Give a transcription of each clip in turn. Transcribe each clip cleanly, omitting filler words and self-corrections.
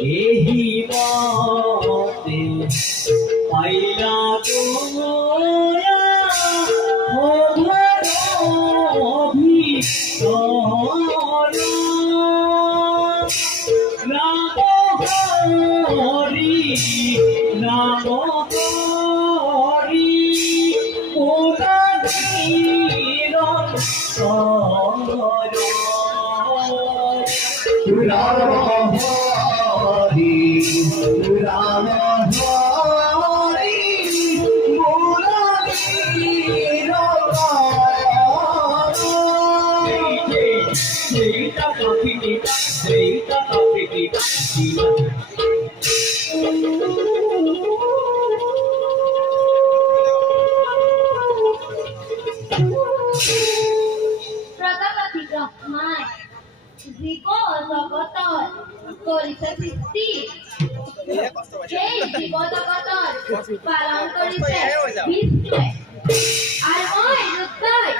एही बाते पाइला गोया हो भी नाम हरि नाम हरि पूरा Ram Hari Ram Hari Murari জীৱ জগতৰ কৰিছে সৃষ্টি, সেই জীৱ জগতৰ পালন কৰিছে বিষ্ণুৱে। আৰু মই ৰুদ্ৰই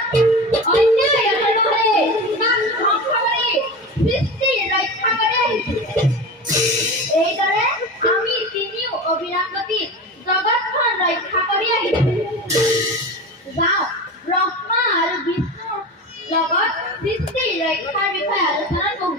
অন্যায় অনুসৰি তাক ধ্বংস কৰি সৃষ্টি ৰক্ষা কৰি আহিছোঁ। এইদৰে আমি তিনিও অবিৰাম গতিত জগতখন ৰক্ষা কৰি আহিছোঁ। যাওঁ ব্ৰহ্মা আৰু বিষ্ণুৰ লগত সৃষ্টি ৰক্ষাৰ বিষয়ে আলোচনা কৰোঁ।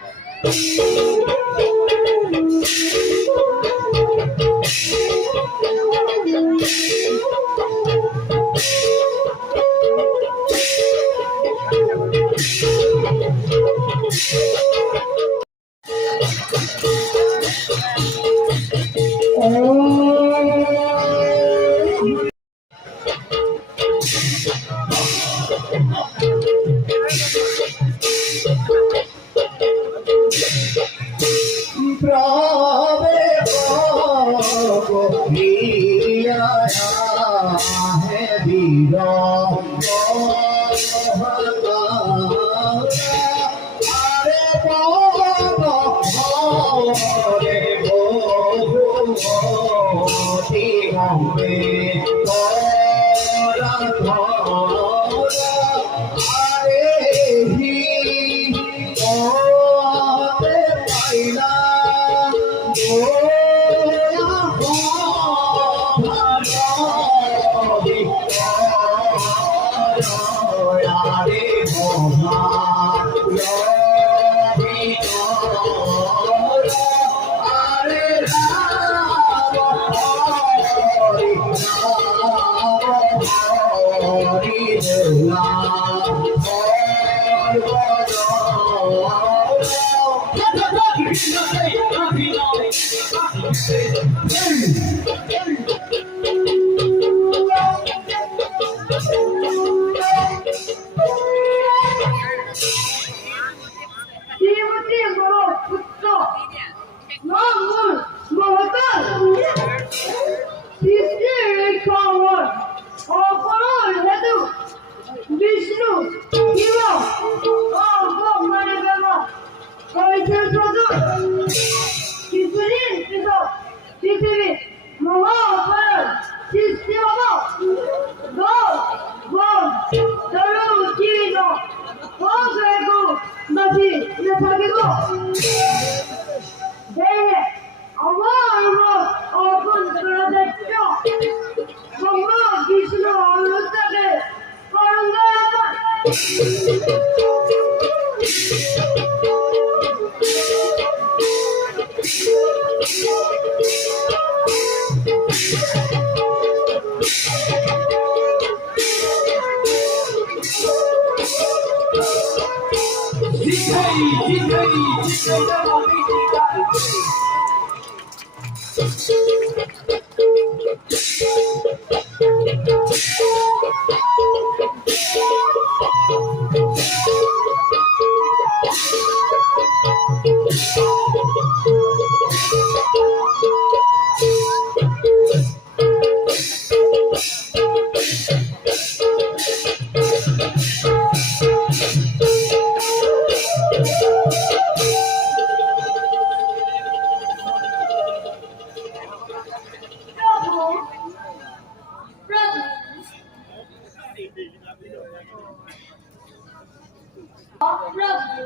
প্রভু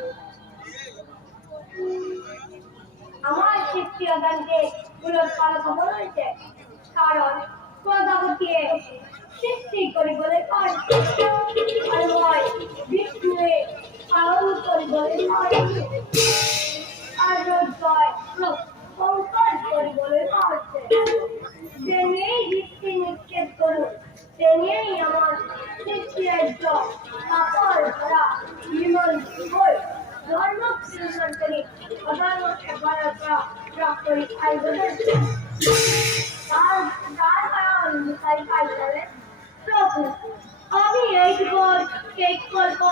আমার সৃষ্টিকে পুরস্কার খবর হয়েছে কারণ প্রজাপতিয়ে সৃষ্টি করিবলে পারে আর মই বিষ্ণুয়ে পালন করিবলে পারে আর রোজগার সংসার করিবলে পারছে তেমনি দৃষ্টি নিক্ষেপ করুন তেমনি আমার সৃষ্টির কাপড় ভরা বিমল হয়ে ধর্ম চিরন্তনী অধর্ম সেবারতা প্রাপ্তই আইবদের তার কারণ মিশাই পাইলে প্রভু আমি এই কল্প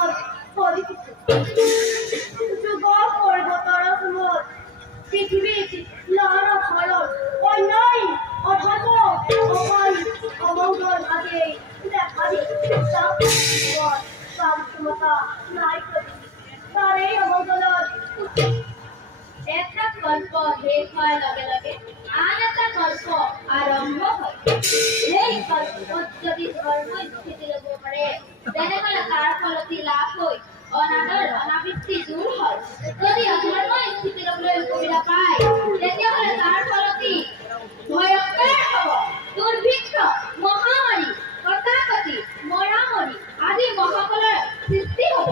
পরিচিত যুগল পর্বতর সুমর পৃথিবী লহর ফলন অন্যায় অধর্ম অমল অমঙ্গল আগে দেখা দিচ্ছে ক্ষমতা নাই তারে অমঙ্গল একটা কল্প শেষ হওয়ার লগে লগে আন একটা কল্প আরম্ভ হয় এই কল্প যদি ধর্ম স্থিতি লব পাৰে তেনেহলে তাৰ ফলতি লাভ হৈ অনাদৰ অনাবৃত্তি দূৰ হয় যদি অধৰ্ম স্থিতি লবলৈ অসুবিধা পায় তেতিয়াহলে তাৰ ফলতি ভয়ংকৰ হ'ব দুৰ্ভিক্ষ মহামাৰী কটাকটি মৰামৰি আদি মহাকলৰ সৃষ্টি হ'ব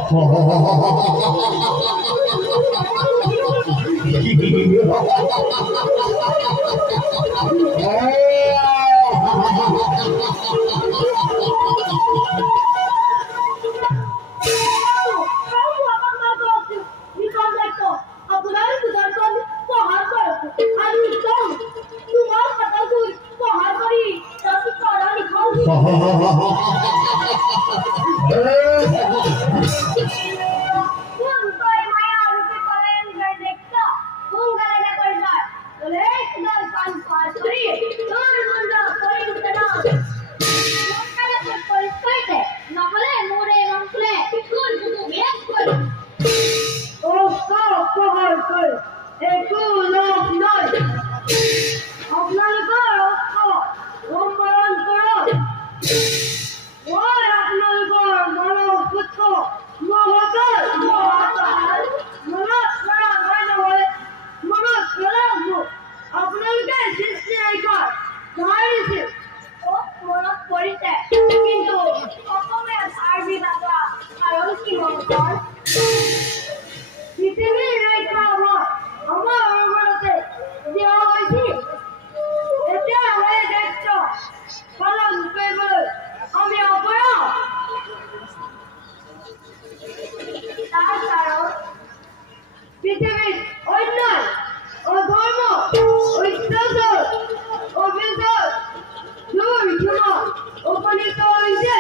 উপনীত হয়েছে